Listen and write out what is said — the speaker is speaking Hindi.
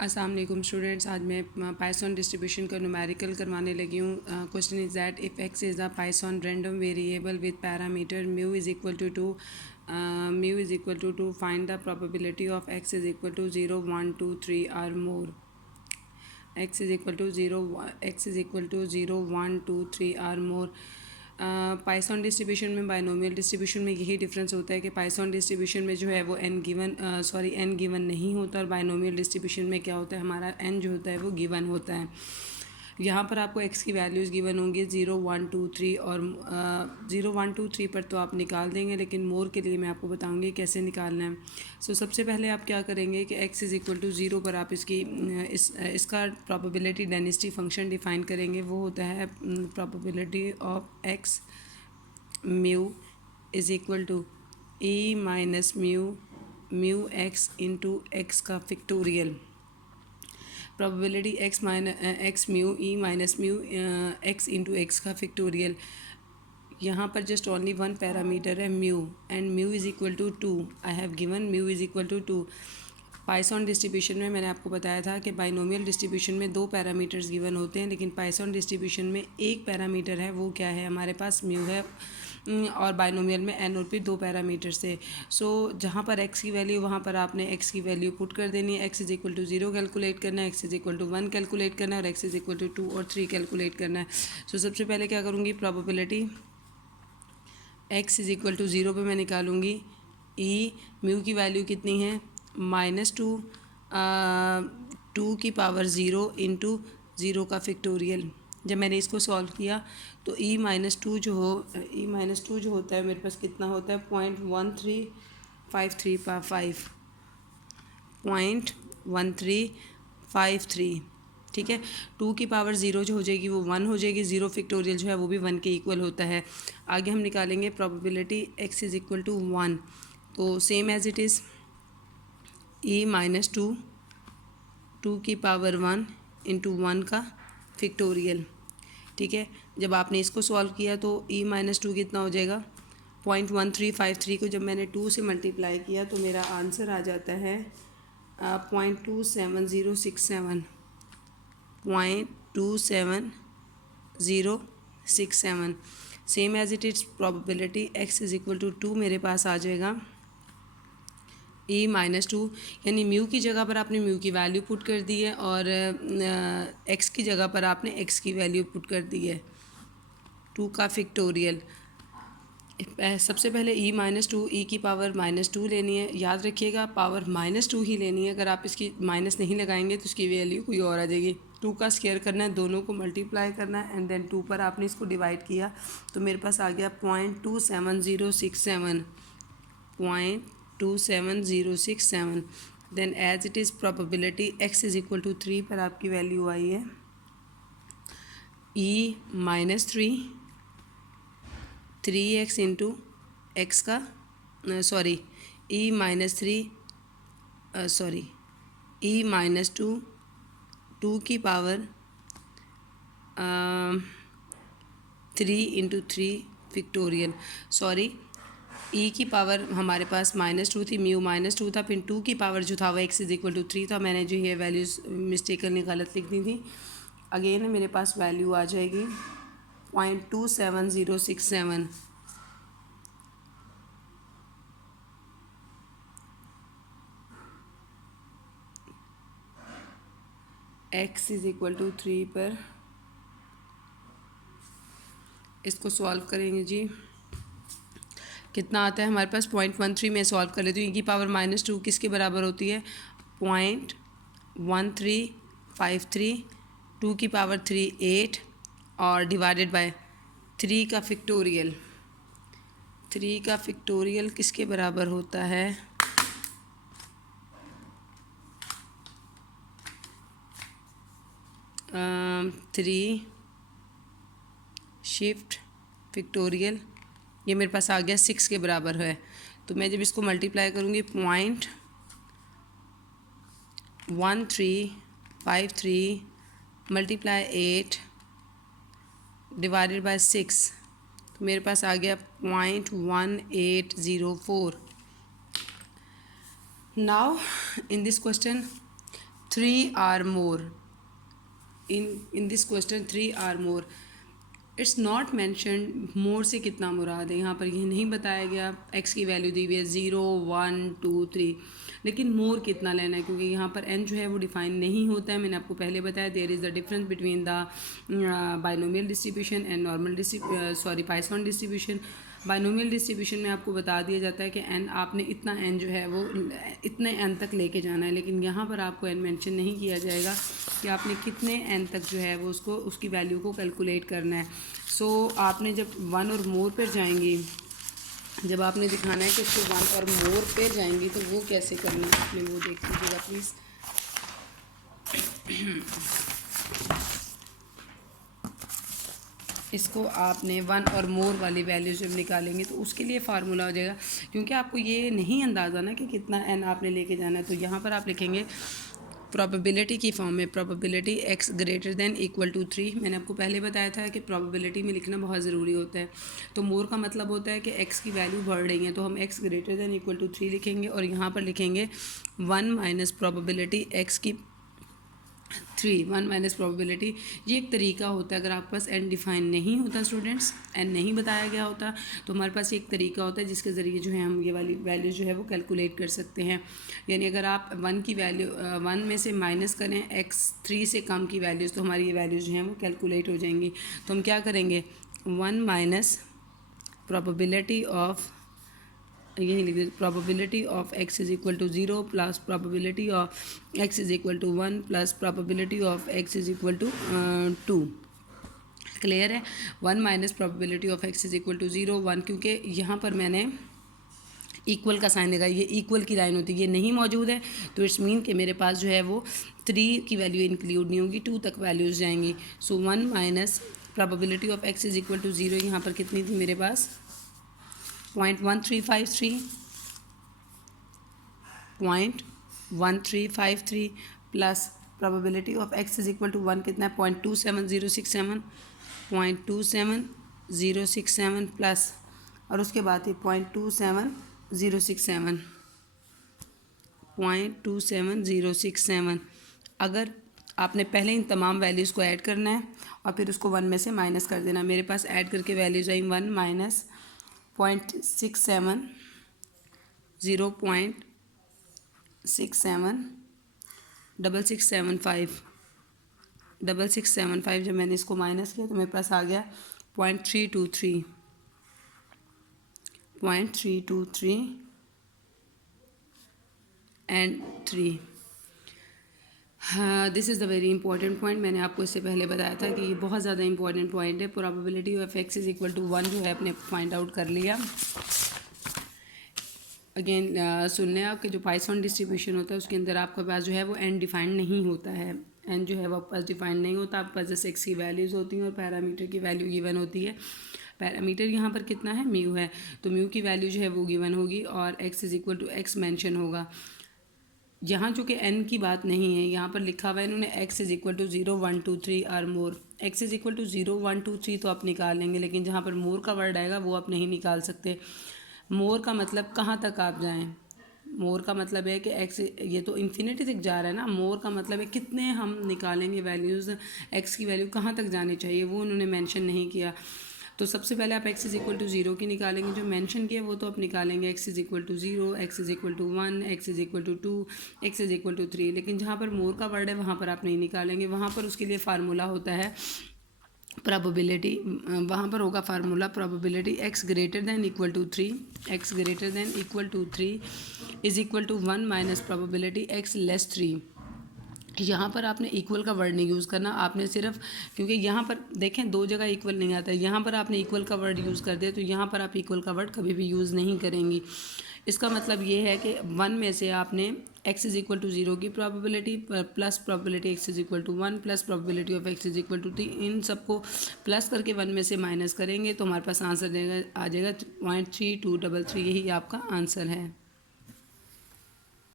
अस्सलाम वालेकुम स्टूडेंट्स, आज मैं पाइथन डिस्ट्रीब्यूशन का न्यूमेरिकल करवाने लगी हूँ. Question is that if x is a Poisson random variable with parameter mu is equal to two find the probability of x is equal to 0 1 2 3 are more. x is equal to 0 x is equal to 0 1 2 3 are more. Python distribution में बाइनोमियल डिस्ट्रीब्यूशन में यही डिफरेंस होता है कि पाइथन डिस्ट्रीब्यूशन में जो है वो n गिवन नहीं होता, और बाइनोमियल डिस्ट्रीब्यूशन में क्या होता है, हमारा n जो होता है वो गिवन होता है. यहाँ पर आपको x की वैल्यूज़ गिवन होंगी 0 1 2 3, और 0 1 2 3 पर तो आप निकाल देंगे, लेकिन मोर के लिए मैं आपको बताऊँगी कैसे निकालना है. सबसे पहले आप क्या करेंगे कि x इज़ इक्वल टू 0 पर आप इसका प्रोबेबिलिटी डेंसिटी फंक्शन डिफाइन करेंगे. वो होता है probability of x mu is equal to e minus mu x into x का factorial. Probability x mu e minus mu x into x का फिक्टोरियल. यहाँ पर जस्ट ओनली वन पैरामीटर है mu, and mu is equal to 2. I have given mu is equal to 2. Python distribution में मैंने आपको बताया था कि बाइनोमियल डिस्ट्रीब्यूशन में 2 पैरामीटर्स गिवन होते हैं, लेकिन पाइथन डिस्ट्रीब्यूशन में एक पैरामीटर है. वो क्या है, हमारे पास म्यू है, और बाइनोमियल में एन और पी 2 पैरामीटर्स थे. जहाँ पर एक्स की वैल्यू, वहाँ पर आपने एक्स की वैल्यू पुट कर देनी है. X is equal to 0 calculate करना है, x is equal to 1 calculate करना है, और एक्स इज़ इक्वल टू 2 और 3 कैलकुलेट करना है. सबसे पहले क्या करूँगी, probability x is equal to 0 पर मैं निकालूंगी ई. म्यू की वैल्यू कितनी है, -2 2 की पावर 0 इंटू 0 का फिक्टोरियल. जब मैंने इसको सॉल्व किया तो ई माइनस टू जो होता है मेरे पास कितना होता है, 0.1353. ठीक है. 2 की पावर 0 जो हो जाएगी वो 1 हो जाएगी. 0 फिक्टोरियल जो है वो भी 1 के इक्वल होता है. आगे हम निकालेंगे probability x is equal to 1. तो same as it is e minus 2 की पावर 1 इंटू 1 का फिक्टोरियल. ठीक है. जब आपने इसको सॉल्व किया तो e माइनस 2 कितना हो जाएगा, 0.1353 को जब मैंने 2 से मल्टीप्लाई किया तो मेरा आंसर आ जाता है 0.27067. Same as it is probability x is equal to 2 मेरे पास आ जाएगा e माइनस 2, यानी म्यू की जगह पर आपने म्यू की वैल्यू पुट कर दी है, और x की जगह पर आपने x की वैल्यू पुट कर दी है, 2 का फिक्टोरियल. सबसे पहले e माइनस 2, ई की पावर -2 लेनी है. याद रखिएगा पावर -2 ही लेनी है. अगर आप इसकी माइनस नहीं लगाएंगे तो इसकी वैल्यू कोई और आ जाएगी. 2 का स्क्वायर करना है, दोनों को मल्टीप्लाई करना है, एंड देन 2 पर आपने इसको डिवाइड किया तो मेरे पास आ गया 0.27067. Then as it is probability x is equal to 3 पर आपकी वैल्यू आई है e minus 3x into x का e माइनस 2 की पावर 3 इंटू 3 फिक्टोरियल. ई की पावर हमारे पास -2 थी, म्यू -2 था, फिर 2 की पावर जो था वो x इज़ इक्वल टू 3 था. मैंने जो ये वैल्यूज़ मिस्टेकली गलत लिख दी थी. अगेन मेरे पास वैल्यू आ जाएगी 0.27067. x इज़ इक्वल टू 3 पर इसको सॉल्व करेंगे जी. कितना आता है हमारे पास, 0.13 में सॉल्व कर लेती हूँ. ई की पावर -2 किसके बराबर होती है, 0.1353. 2 की पावर 3 8, और डिवाइडेड बाय 3 का फिक्टोरियल. 3 का फिक्टोरियल किसके बराबर होता है, 3 शिफ्ट फिक्टोरियल. ये मेरे पास आ गया 6 के बराबर है. तो मैं जब इसको मल्टीप्लाई करूँगी 0.1353 मल्टीप्लाई 8 डिवाइडेड बाय 6, तो मेरे पास आ गया 0.1804. Now in this question 3 are more in this question 3 are more. It's not mention more से कितना मुराद है, यहाँ पर ये नहीं बताया गया. एक्स की वैल्यू दी हुई है 0 1 2 3, लेकिन मोर कितना लेना है क्योंकि यहाँ पर एन जो है वो डिफाइन नहीं होता है. मैंने आपको पहले बताया there is the difference between the binomial distribution and normal Poisson distribution. Binomial distribution में आपको बता दिया जाता है कि एन आपने इतना एन जो है वो इतने एन तक लेके जाना है, लेकिन यहाँ पर आपको एन मेंशन नहीं किया जाएगा कि आपने कितने एन तक जो है वो उसकी वैल्यू को कैलकुलेट करना है. सो आपने जब 1 और मोर पर जाएंगी, जब आपने दिखाना है कि उसको 1 और मोर पे जाएंगी तो वो कैसे करना है आपने वो देख लीजिएगा प्लीज़. इसको आपने 1 और मोर वाली वैल्यू जब निकालेंगे तो उसके लिए फार्मूला हो जाएगा. क्योंकि आपको ये नहीं अंदाज़ा ना कि कितना एन आपने लेके जाना है, तो यहाँ पर आप लिखेंगे प्रोबेबिलिटी की फॉर्म में probability x greater than equal to 3. मैंने आपको पहले बताया था कि प्रोबेबिलिटी में लिखना बहुत ज़रूरी होता है. तो मोर का मतलब होता है कि x की वैल्यू बढ़ रही है, तो हम x greater than equal to 3 लिखेंगे और यहाँ पर लिखेंगे 1 माइनस प्रोबेबिलिटी x की 3 1 माइनस प्रोबेबिलिटी. ये एक तरीका होता है. अगर आपके पास एन डिफाइन नहीं होता स्टूडेंट्स, एन नहीं बताया गया होता, तो हमारे पास एक तरीका होता है जिसके ज़रिए जो है हम ये वाली वैल्यू जो है वो कैलकुलेट कर सकते हैं. यानी अगर आप 1 की वैल्यू 1 में से माइनस करें x 3 से कम की वैल्यूज़, तो हमारी ये वैल्यूज़ जो हैं वो कैलकुलेट हो जाएंगी. तो हम क्या करेंगे 1 माइनस प्रोबेबिलिटी ऑफ, यही लिख दीजिए, probability of x is equal to 0 plus probability of x is equal to 1 plus probability of x is equal to 2. Clear है. 1 minus probability of x is equal to 0 1, क्योंकि यहाँ पर मैंने इक्वल का साइन लगा, ये इक्वल की लाइन होती है, ये नहीं मौजूद है, तो इट्स मीन कि मेरे पास जो है वो 3 की वैल्यू इंक्लूड नहीं होगी, 2 तक वैल्यूज़ जाएंगी. So 1 minus probability of x is equal to 0, यहाँ पर कितनी थी मेरे पास 0.1353 0.1353 plus probability of x is equal to 1 कितना है 0.27067 0.27067 प्लस और उसके बाद ये 0.27067. अगर आपने पहले इन तमाम वैल्यूज़ को ऐड करना है और फिर उसको 1 में से माइनस कर देना. मेरे पास ऐड करके वैल्यूज़ आई 1 माइनस 0.67 0.67 6675 जब मैंने इसको माइनस किया तो मेरे पास आ गया 0.323 एंड 3. हाँ, this is the very important point. मैंने आपको इससे पहले बताया था कि ये बहुत ज़्यादा इंपॉर्टेंट पॉइंट है. Probability of x is equal to 1 जो है आपने फाइंड आउट कर लिया. अगेन सुन लें आप कि जो पाइथन डिस्ट्रीब्यूशन होता है उसके अंदर आपके पास जो है वो एन डिफाइंड नहीं होता है. एन जो है वो आपके पास डिफाइंड नहीं होता. आपके पास जैसे x की वैल्यूज़ होती हैं और पैरामीटर की वैल्यू गिवन होती है. पैरामीटर यहाँ पर कितना है म्यू है, तो म्यू की वैल्यू जो है वो गिवन होगी और x is equal to x mention होगा. यहाँ चूँकि n की बात नहीं है, यहाँ पर लिखा हुआ है इन्होंने x is equal to 0 1 2 3 are more. x is equal to 0 1 2 3 तो आप निकाल लेंगे, लेकिन जहाँ पर मोर का वर्ड आएगा वो आप नहीं निकाल सकते. मोर का मतलब कहाँ तक आप जाएं. मोर का मतलब है कि x, ये तो इन्फिनिटी तक जा रहा है ना. मोर का मतलब है कितने हम निकालेंगे वैल्यूज़, x की वैल्यू कहाँ तक जानी चाहिए वो उन्होंने मेंशन नहीं किया. तो सबसे पहले आप x इज़ इक्वल टू 0 की निकालेंगे, जो मेंशन किया वो तो आप निकालेंगे x is equal to 0, x is equal to 1, x is equal to 2, x is equal to 3. लेकिन जहाँ पर मोर का वर्ड है वहाँ पर आप नहीं निकालेंगे. वहाँ पर उसके लिए फार्मूला होता है प्रोबेबिलिटी, वहाँ पर होगा formula probability x greater than equal to 3, x greater than equal to 3 is equal to 1 minus probability x less 3. यहाँ पर आपने इक्वल का वर्ड नहीं यूज़ करना. आपने सिर्फ, क्योंकि यहाँ पर देखें 2 जगह इक्वल नहीं आता है, यहाँ पर आपने इक्वल का वर्ड यूज़ कर दिया, तो यहाँ पर आप इक्वल का वर्ड कभी भी यूज़ नहीं करेंगी. इसका मतलब ये है कि 1 में से आपने x इज़ इक्वल टू 0 की probability plus probability x is equal to 1 plus probability of x is equal to 3, इन सबको प्लस करके 1 में से माइनस करेंगे तो हमारे पास आंसर आ जाएगा 0.3233. यही आपका आंसर है.